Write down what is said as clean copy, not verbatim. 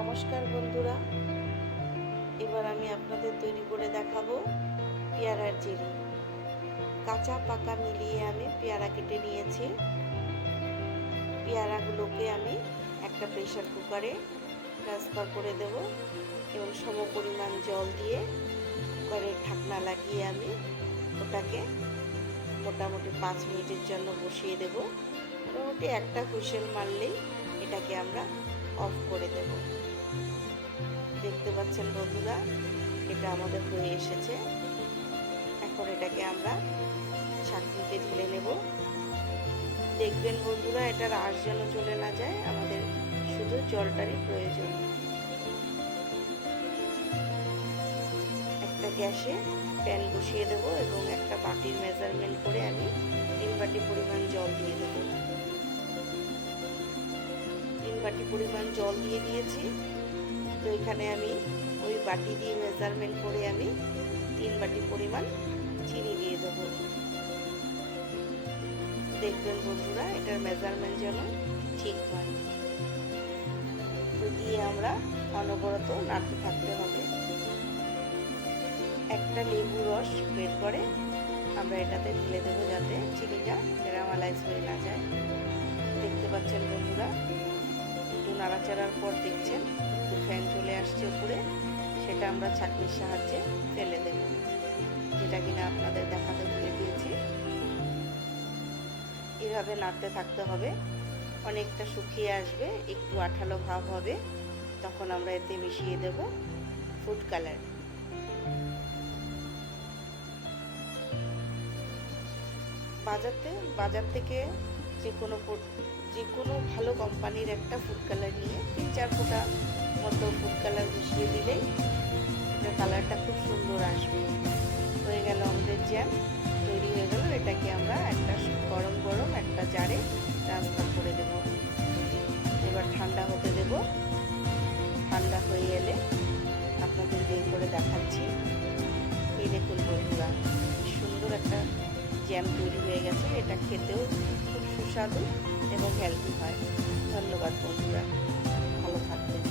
নমস্কার বন্ধুরা, এবার আমি আপনাদের তৈরি করে দেখাবো পেয়ারার জেলি। কাঁচা পাকা মিলিয়ে আমি পেয়ারা কেটে নিয়েছি। পেয়ারাগুলোকে আমি একটা প্রেসার কুকারে ট্রান্সফার করে দেব এবং সম পরিমাণ জল দিয়ে কুকারের ঢাকনা লাগিয়ে আমি ওটাকে মোটামুটি 5 মিনিটের জন্য বসিয়ে দেব। মোটামুটি একটা হুইসেল মারলেই এটাকে আমরা অফ করে দেব। দেখতে পাচ্ছেন বন্ধুরা, এটা আমাদের হয়ে এসেছে। এখন এটাকে আমরা ছাঁকনিতে ঢেলে নেব। দেখবেন বন্ধুরা, এটার আঁশ যেন চলে না যায়, আমাদের শুধু জলটারই প্রয়োজন। একটা গ্যাসে প্যান বসিয়ে দেব এবং একটা বাটির মেজারমেন্ট করে আমি 3 বাটি পরিমাণ জল দিয়ে দেব। 3 বাটি পরিমাণ জল দিয়ে দিয়েছি। তো এখানে আমি ওই বাটি দিয়ে মেজারমেন্ট করে আমি 3 বাটি পরিমাণ চিনি দিয়ে দেব। দেখবেন বন্ধুরা, এটার মেজারমেন্ট যেন ঠিক হয়। তো দিয়ে আমরা অনবরত নাড়তে থাকতে হবে। একটা লেবু রস বের করে আমরা এটাতে ঢেলে দেবো, যাতে চিনিটা ক্যারামেলাইজ হয়ে না যায়। দেখতে পাচ্ছেন বন্ধুরা, একটু নাড়াচাড়ার পর দেখছেন একটু ফ্যান চলে আসছে উপরে, সেটা আমরা ছাঁকনির সাহায্যে ফেলে দেব, যেটা কিনা আপনাদের দেখাতে ভুলে গিয়েছি। এভাবে নাড়তে থাকতে হবে, অনেকটা শুকিয়ে আসবে, একটু আঠালো ভাব হবে, তখন আমরা এতে মিশিয়ে দেব ফুড কালার। বাজার থেকে যে কোনো ভালো কোম্পানির একটা ফুড কালার নিয়ে 3-4 ফোঁটা মতো ফুড কালার মিশিয়ে দিলেই এটার কালারটা খুব সুন্দর আসবে। হয়ে গেল আমাদের জ্যাম, তৈরি হয়ে গেল। এটাকে আমরা একটা গরম একটা জারে ট্রান্সফার করে দেব। এবার ঠান্ডা হতে দেব। ঠান্ডা হয়ে এলে আপনাদের বের করে দেখাচ্ছি। এই দেখুন বন্ধুরা, সুন্দর একটা জ্যাম তৈরি হয়ে গেছে। এটা খেতেও খুব সুস্বাদু এবং হেলদি হয়। ধন্যবাদ বন্ধুরা, ভালো থাকবেন।